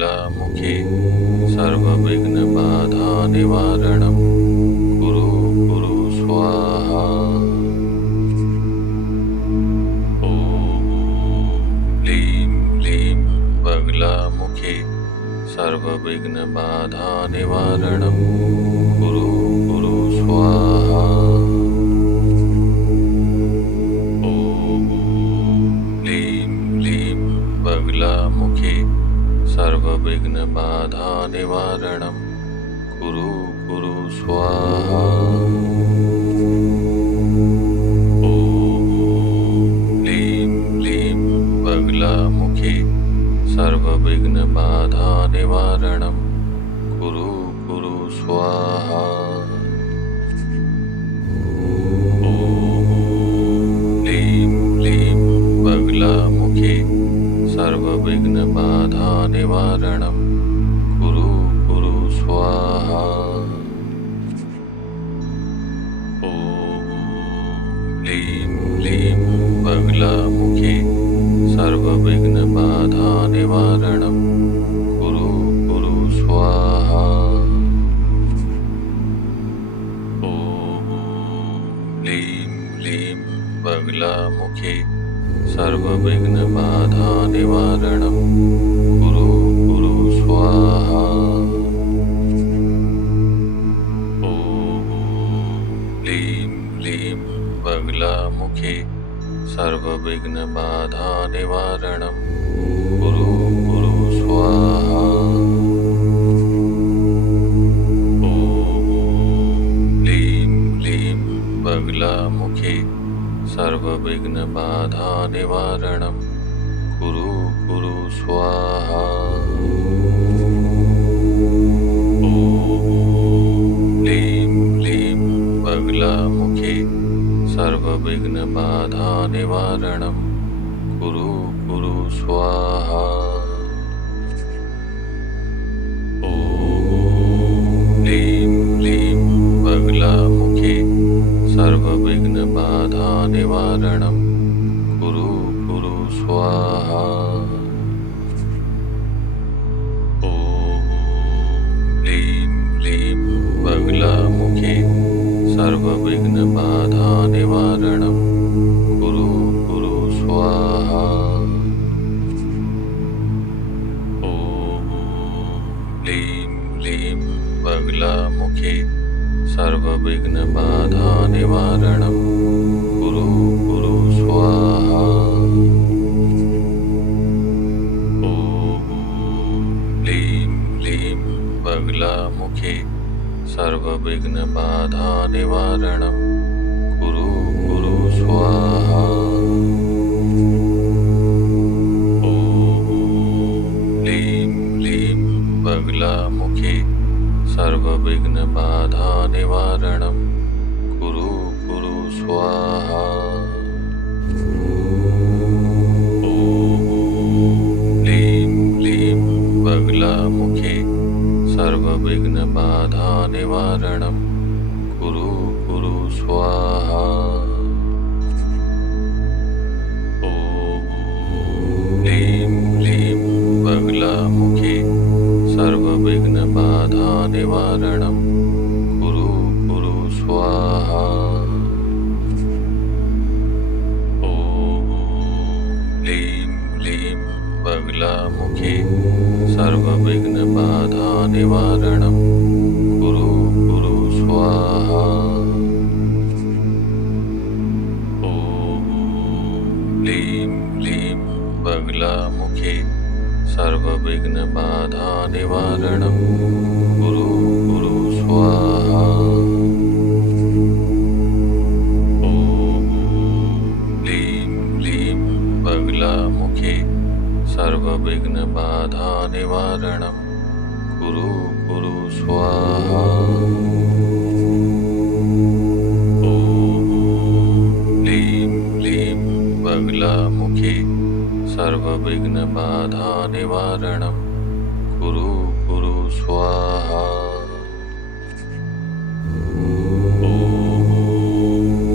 बगलामुखी सर्वविघ्नबाधानिवारणं कुरु कुरु स्वाहा। ॐ ह्लीं ह्लीं बगलामुखी सर्वविघ्नबाधानिवारणं कुरु कुरु स्वाहा। ॐ ह्लीं ह्लीं बगलामुखी सर्वविघ्नबाधानिवारणं कुरु कुरु स्वाहा। ॐ ह्लीं ह्लीं बगलामुखी सर्वविघ्नबाधानिवारणं कुरु कुरु स्वाहा। ॐ ह्लीं ह्लीं बगलामुखी सर्वविघ्नबाधानिवारणं कुरु कुरु स्वाहा। ॐ ह्लीं ह्लीं बगलामुखी सर्वविघ्नबाधानिवारणं कुरु कुरु स्वाहा। ॐ ह्लीं ह्लीं बगलामुखी सर्वविघ्नबाधानिवारणं कुरु कुरु स्वाहा। ॐ ह्लीं ह्लीं बगलामुखी सर्वविघ्नबाधानिवारणं कुरु कुरु स्वाहा। ॐ ह्लीं ह्लीं बगलामुखी सर्वविघ्नबाधानिवारणं कुरु कुरु स्वाहा। ॐ ह्लीं ह्लीं बगलामुखी सर्वविघ्नबाधानिवारणं कुरु कुरु स्वाहा। ॐ ह्लीं ह्लीं बगलामुखी सर्वविघ्नबाधानिवारणं कुरु कुरु स्वाहा। ॐ ह्लीं ह्लीं बगलामुखी सर्वविघ्नबाधानिवारणं कुरु कुरु स्वाहा। ॐ ह्लीं ह्लीं बगलामुखी सर्वविघ्नबाधानिवारणं कुरु कुरु स्वाहा। ॐ ह्लीं ह्लीं बगलामुखी सर्वविघ्नबाधानिवारणं कुरु कुरु स्वाहा। ॐ ह्लीं ह्लीं बगलामुखी सर्वविघ्नबाधानिवारणं कुरु कुरु स्वाहा। ॐ ह्लीं ह्लीं बगलामुखी सर्वविघ्नबाधानिवारणं कुरु कुरु स्वाहा। ॐ ह्लीं ह्लीं बगलामुखी सर्वविघ्नबाधानिवारणं कुरु कुरु स्वाहा। ॐ ह्लीं ह्लीं बगलामुखी सर्वविघ्नबाधानिवारणं कुरु कुरु स्वाहा। ॐ ह्लीं ह्लीं बगलामुखी सर्वविघ्नबाधानिवारणं कुरु कुरु स्वाहा। ॐ ह्लीं ह्लीं बगलामुखी सर्वविघ्नबाधानिवारणं कुरु कुरु स्वाहा। ॐ ह्लीं ह्लीं बगलामुखी सर्वविघ्नबाधानिवारणं कुरु कुरु स्वाहा। ॐ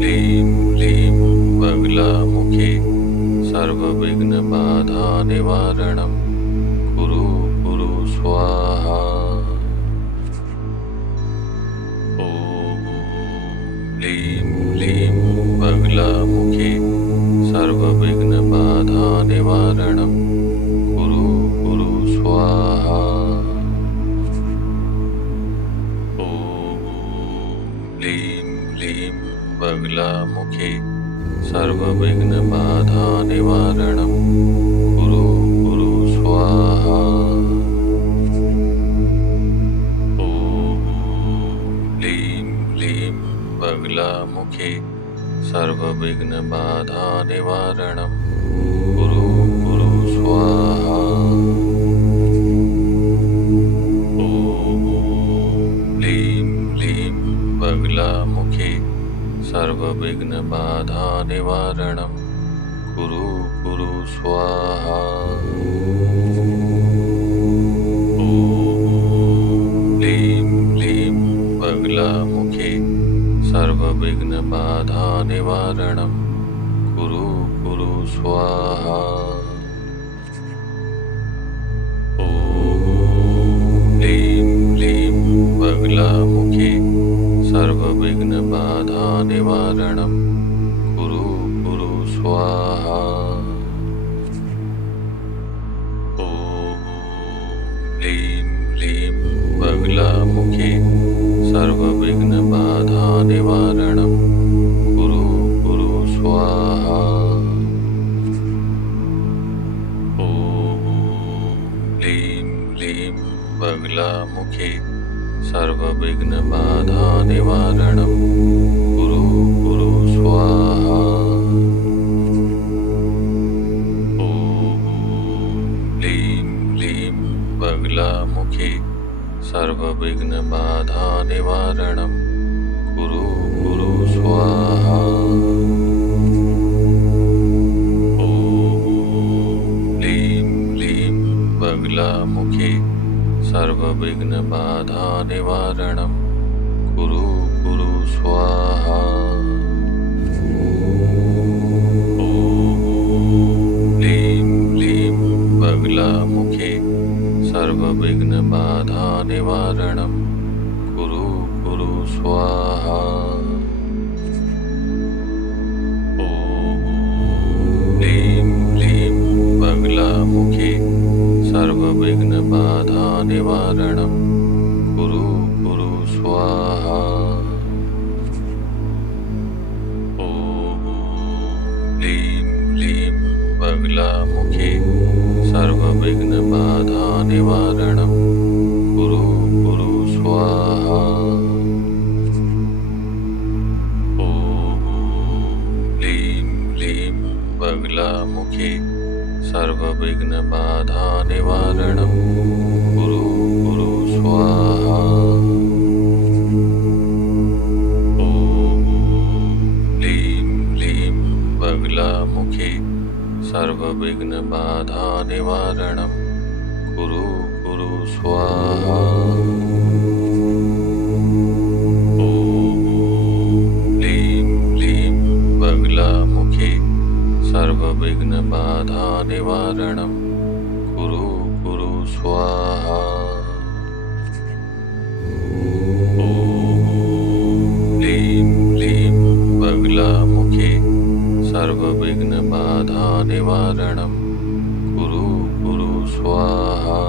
ह्लीं ह्लीं बगलामुखी सर्वविघ्नबाधानिवारणं कुरु कुरु ह्लीं ह्लीं बगलामुखी सर्वविघ्नबाधानिवारणं कुरु कुरु स्वाहा। ॐ ह्लीं ह्लीं बगलामुखी सर्वविघ्नबाधानिवारणं कुरु कुरु स्वाहा। ॐ ह्लीं ह्लीं बगलामुखी सर्वविघ्नबाधानिवारणं कुरु कुरु स्वाहा। ॐ ह्लीं ह्लीं बगलामुखी सर्वविघ्नबाधानिवारणं कुरु कुरु स्वाहा। ॐ ह्लीं ह्लीं बगलामुखी सर्वविघ्नबाधानिवारणं कुरु कुरु स्वाहा। ॐ ह्लीं ह्लीं बगलामुखी सर्वविघ्नबाधानिवारणं कुरु कुरु स्वाहा। ॐ ह्लीं ह्लीं बगलामुखी सर्वविघ्नबाधानिवारणं कुरु कुरु स्वाहा। ॐ ह्लीं ह्लीं बगलामुखी सर्वविघ्नबाधानिवारणं कुरु कुरु स्वाहा। ॐ ह्लीं ह्लीं बगलामुखी सर्वविघ्नबाधानिवारणं कुरु कुरु स्वाहा। ॐ ह्लीं ह्लीं बगलामुखी सर्वविघ्नबाधानिवारणं कुरु कुरु स्वाहा। ॐ ह्लीं ह्लीं बगलामुखी सर्वविघ्नबाधानिवारणं कुरु कुरु स्वाहा। ॐ ह्लीं ह्लीं बगलामुखी सर्वविघ्नबाधानिवारणं कुरु कुरु स्वाहा। ॐ ह्लीं ह्लीं बगलामुखी सर्वविघ्नबाधानिवारणं कुरु कुरु स्वाहा। ॐ ह्लीं ह्लीं बगलामुखी सर्वविघ्नबाधानिवारणं कुरु कुरु स्वाहा। ॐ ह्लीं ह्लीं बगलामुखी सर्वविघ्नबाधानिवारणं कुरु कुरु स्वाहा। ॐ ह्लीं ह्लीं बगलामुखी सर्वविघ्नबाधानिवारणं कुरु कुरु स्वाहा। ॐ ह्लीं ह्लीं बगलामुखी सर्वविघ्नबाधानिवारणं कुरु कुरु स्वाहा।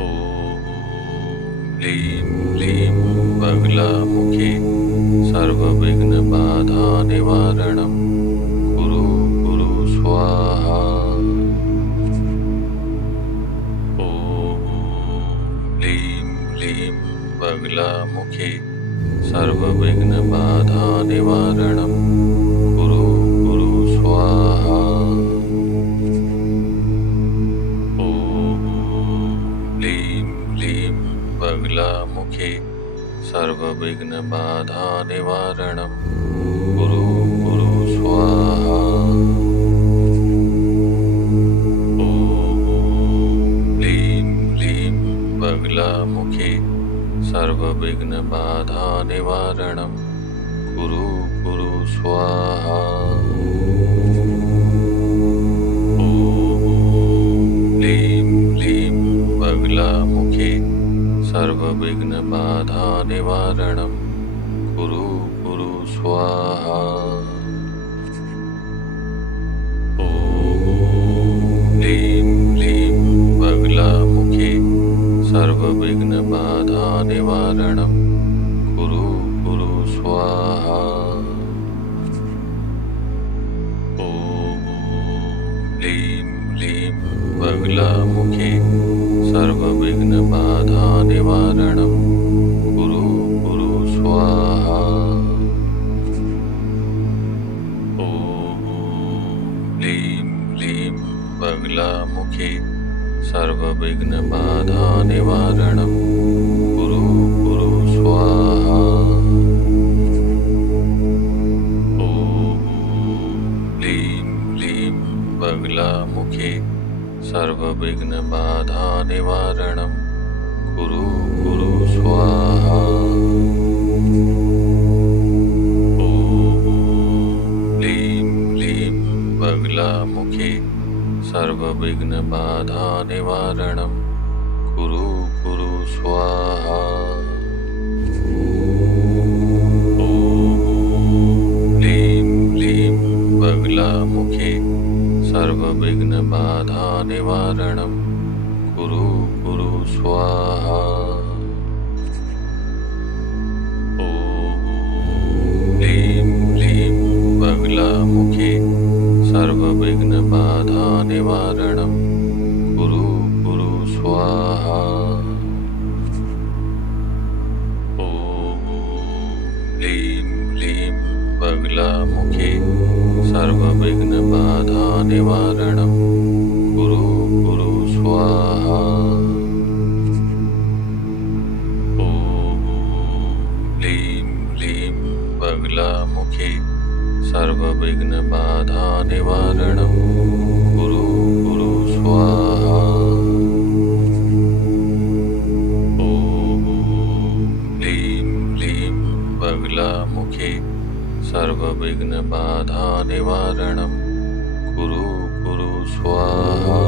ॐ ह्लीं ह्लीं बगलामुखी सर्वविघ्नबाधानिवारणं कुरु कुरु स्वाहा। ॐ ह्लीं ह्लीं बगलामुखी सर्वविघ्नबाधानिवारणं कुरु कुरु स्वाहा। ॐ ह्लीं ह्लीं बगलामुखी सर्वविघ्नबाधानिवारणं कुरु कुरु स्वाहा। ॐ ह्लीं ह्लीं बगलामुखी सर्वविघ्नबाधानिवारणं कुरु कुरु स्वाहा। ॐ ह्लीं ह्लीं बगलामुखी सर्वविघ्नबाधानिवारणं कुरु कुरु स्वाहा। ॐ ह्रीं क्लीं बगलामुखी सर्वविघ्नबाधानिवारणं कुरु कुरु स्वाहा। ॐ ह्रीं क्लीं बगलामुखी सर्वविघ्नबाधानिवारणं कुरु कुरु स्वाहा। ॐ ह्रीं क्लीं बगलामुखी सर्वविघ्नबाधानिवारणं कुरु कुरु स्वाहा। ॐ ह्रीं क्लीं बगलामुखी सर्वविघ्नबाधानिवारणं कुरु कुरु स्वाहा। ॐ ह्रीं क्लीं बगलामुखी सर्वविघ्नबाधानिवारणं कुरु कुरु स्वाहा। ॐ ह्रीं क्लीं बगलामुखी सर्वविघ्नबाधानिवारणं कुरु कुरु स्वाहा। ॐ ह्रीं क्लीं बगलामुखी सर्वविघ्नबाधानिवारणं कुरु कुरु स्वाहा। ॐ ह्रीं क्लीं बगलामुखी सर्वविघ्नबाधानिवारणं कुरु कुरु स्वाहा। ॐ ह्रीं क्लीं बगलामुखी सर्वविघ्नबाधानिवारणं कुरु कुरु स्वाहा। ॐ ह्रीं क्लीं बगलामुखी सर्वविघ्नबाधानिवारणं कुरु कुरु स्वाहा।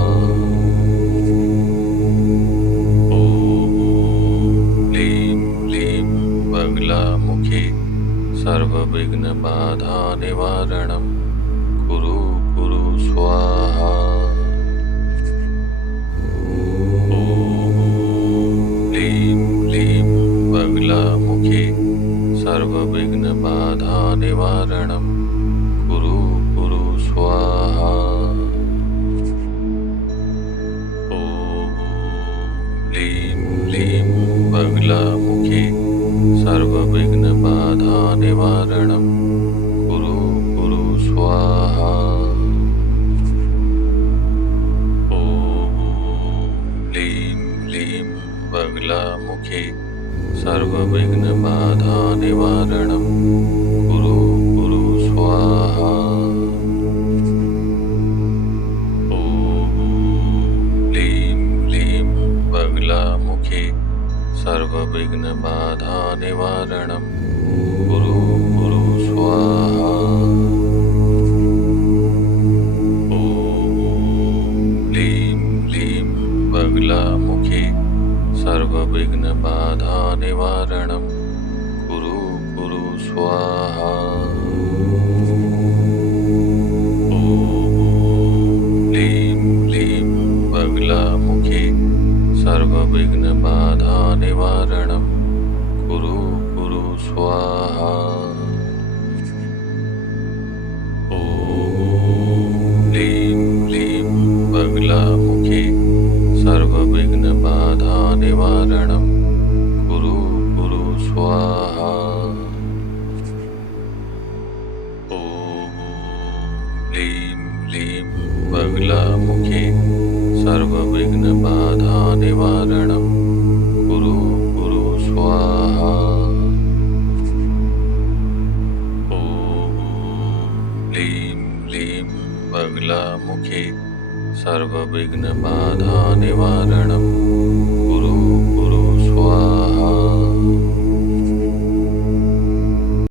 ॐ ह्रीं क्लीं बगलामुखी सर्वविघ्नबाधानिवारणं कुरु कुरु स्वाहा। ॐ ह्रीं क्लीं बगलामुखी सर्वविघ्नबाधानिवारणं कुरु कुरु स्वाहा। ॐ ह्रीं क्लीं बगलामुखी सर्वविघ्नबाधानिवारणं कुरु कुरु स्वाहा। ॐ ह्रीं क्लीं बगलामुखी सर्वविघ्नबाधानिवारणं कुरु कुरु स्वाहा। ॐ ह्रीं क्लीं बगलामुखी सर्वविघ्नबाधानिवारणं कुरु कुरु स्वाहा। ॐ ह्रीं क्लीं बगलामुखी सर्वविघ्नबाधानिवारणं कुरु कुरु स्वाहा। ॐ ह्रीं क्लीं बगलामुखी सर्वविघ्नबाधानिवारणं कुरु कुरु स्वाहा। ॐ ह्रीं क्लीं बगलामुखी सर्वविघ्नबाधानिवारणं कुरु कुरु स्वाहा। ॐ ह्रीं क्लीं बगलामुखी सर्वविघ्नबाधानिवारणं कुरु कुरु स्वाहा। ॐ ह्रीं क्लीं बगलामुखी सर्वविघ्नबाधानिवारणं